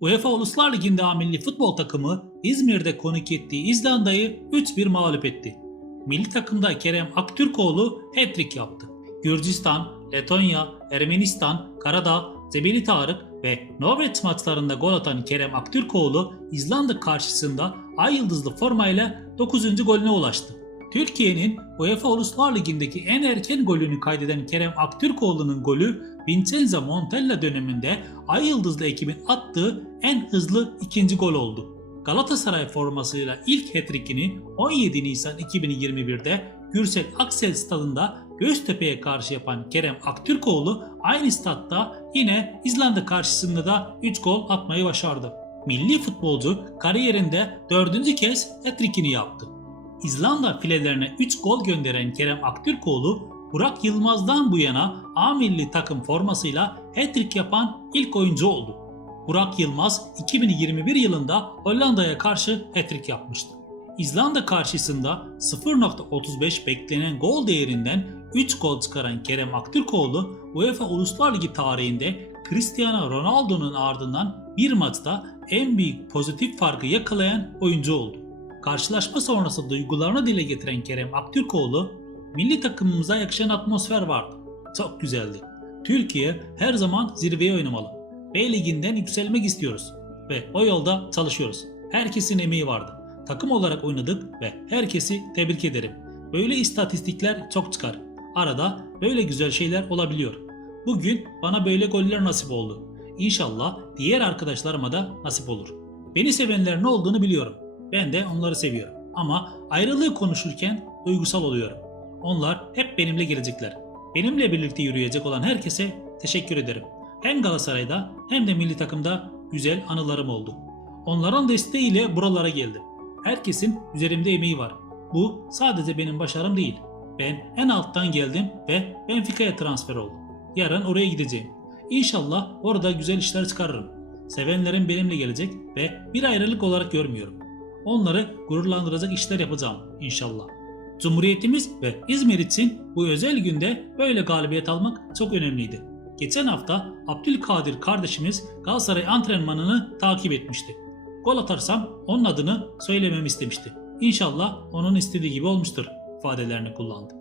UEFA Uluslar Ligi'nde A milli futbol takımı İzmir'de konuk ettiği İzlanda'yı 3-1 mağlup etti. Milli takımda Kerem Aktürkoğlu hat-trick yaptı. Gürcistan, Letonya, Ermenistan, Karadağ, Zebeli Tarık ve Norveç maçlarında gol atan Kerem Aktürkoğlu İzlanda karşısında ay yıldızlı formayla 9. golüne ulaştı. Türkiye'nin UEFA Uluslar Ligi'ndeki en erken golünü kaydeden Kerem Aktürkoğlu'nun golü Vincenzo Montella döneminde Ay Yıldızlı ekibin attığı en hızlı ikinci gol oldu. Galatasaray formasıyla ilk hat-trick'ini 17 Nisan 2021'de Gürsel Aksel stadında Göztepe'ye karşı yapan Kerem Aktürkoğlu aynı statta yine İzlanda karşısında da 3 gol atmayı başardı. Milli futbolcu kariyerinde 4. kez hat-trick'ini yaptı. İzlanda filelerine 3 gol gönderen Kerem Aktürkoğlu, Burak Yılmaz'dan bu yana A milli takım formasıyla hat-trick yapan ilk oyuncu oldu. Burak Yılmaz 2021 yılında Hollanda'ya karşı hat-trick yapmıştı. İzlanda karşısında 0.35 beklenen gol değerinden 3 gol çıkaran Kerem Aktürkoğlu UEFA Uluslar Ligi tarihinde Cristiano Ronaldo'nun ardından bir maçta en büyük pozitif farkı yakalayan oyuncu oldu. Karşılaşma sonrası duygularını dile getiren Kerem Aktürkoğlu, milli takımımıza yakışan atmosfer vardı. Çok güzeldi. Türkiye her zaman zirveye oynamalı. B liginden yükselmek istiyoruz ve o yolda çalışıyoruz. Herkesin emeği vardı. Takım olarak oynadık ve herkesi tebrik ederim. Böyle istatistikler çok çıkar. Arada böyle güzel şeyler olabiliyor. Bugün bana böyle goller nasip oldu. İnşallah diğer arkadaşlarıma da nasip olur. Beni sevenlerin ne olduğunu biliyorum. Ben de onları seviyorum. Ama ayrılığı konuşurken duygusal oluyorum. Onlar hep benimle gelecekler. Benimle birlikte yürüyecek olan herkese teşekkür ederim. Hem Galatasaray'da hem de milli takımda güzel anılarım oldu. Onların desteğiyle buralara geldim. Herkesin üzerimde emeği var. Bu sadece benim başarım değil. Ben en alttan geldim ve Benfica'ya transfer oldum. Yarın oraya gideceğim. İnşallah orada güzel işler çıkarırım. Sevenlerim benimle gelecek ve bir ayrılık olarak görmüyorum. Onları gururlandıracak işler yapacağım inşallah. Cumhuriyetimiz ve İzmir için bu özel günde böyle galibiyet almak çok önemliydi. Geçen hafta Abdülkadir kardeşimiz Galatasaray antrenmanını takip etmişti. Gol atarsam onun adını söylememi istemişti. İnşallah onun istediği gibi olmuştur ifadelerini kullandı.